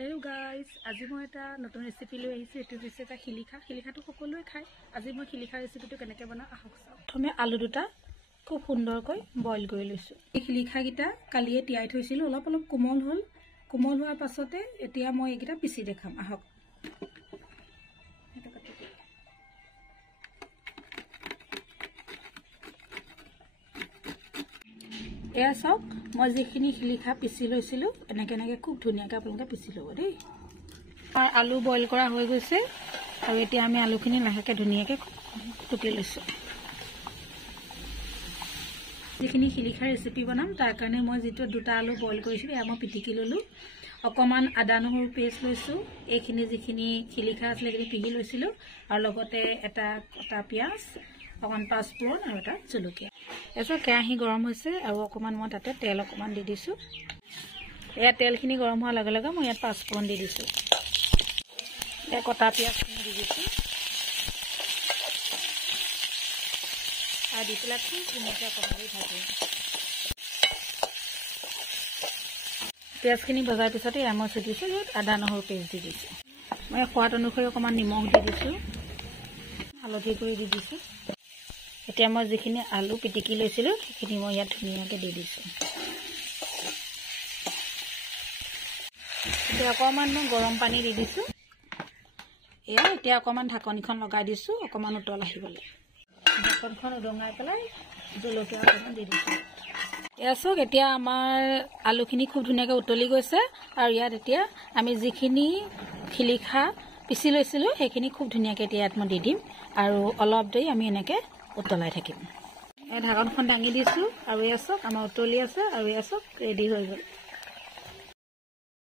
hello guys আজি মই এটা নতুন ৰেচিপি লৈ আহিছো এটো হৈছে এটা খিলিখাটো সকলোৱে খায় আজি মই খিলিখা ৰেচিপিটো কেনেকৈ বনাও আহক চাও প্ৰথমে আলু দুটা খুব সুন্দৰকৈ বইল কৰি লৈছো এই খিলিখা গিটা কালিয়ে তিয়াই থৈছিলো অলপ কোমল হোৱাৰ পাছতে এতিয়া মই এইগিটা পিছি দেখাম আহক এয়া সব মই যিখিনি খিলিখা পিছি লৈছিলো এনেকে খুব ধুনিয়াকৈ আপোনালোকে পিছি লব দেই আলু বইল কৰা হৈ গৈছে আৰু এতিয়া আমি আলুখিনি লাহেকৈ ধুনিয়াকৈ টুকি লৈছো যিখিনি খিলিখা ৰেচিপি বনাম তাৰ কাৰণে মই যেটো দুটা আলু বইল কৰিছিলো এয়া মই পিটিকি ললো অকমান আদা নহৰু পেষ্ট লৈছো এইখিনি যিখিনি খিলিখা আছিল এইখিনি পিহি লৈছিলো আৰু লগতে এটা কটা পিয়াজ অকমান পাঁচফোৰণ আৰু এটা জলকীয়া এসো কেৰাহী গৰম হৈছে আৰু অকমান মই তাতে তেল অকমান দি দিছো এয়া তেলখিনি গৰম হোৱাৰ লগে লগে মই ইয়াত পাঁচফোৰণ দি দিছো এয়া কটা পিয়াজখিনি দি দিছো আৰু দি পেলাই খুব ধুনীয়াকৈ অকণমান ভাজিম পিয়াজখিনি ভজাৰ পিছতে এয়া মই ছটিয়াইছো ইয়াত আদা নহৰু পেষ্ট দি দিছো মই সোৱাদ অনুসৰি অকমান নিমখ দি দিছো হালধি কৰি দি দিছো এতিয়া মই যিখিনি আলু পিটিকি লৈছিলো সেইখিনি মই ইয়াত ধুনীয়াকৈ দি দিছো এতিয়া অকমান মই গৰম পানী দি দিছো এতিয়া অকমান ঢাকনিখন লগাই দিছো অকমান উতল আহিবলৈ ঢাকনখন উদঙাই পেলাই জলকীয়া অকমান দি দিছো এসক এতিয়া আমাৰ আলুখিনি খুব ধুনীয়াকৈ উতলি গৈছে আৰু ইয়াত এতিয়া আমি যিখিনি খিলিখা পিছি লৈছিলো সেইখিনি খুব ধুনীয়াকৈ এতিয়া ইয়াত মই দি দিম আৰু অলপ দেৰি আমি এনেকৈ উতলাই থাকিম এই ঢাকনখন দাঙি দিছো আৰু এসক আমাৰ উতলি আছে আৰু এসক ৰেডি হৈ গ'ল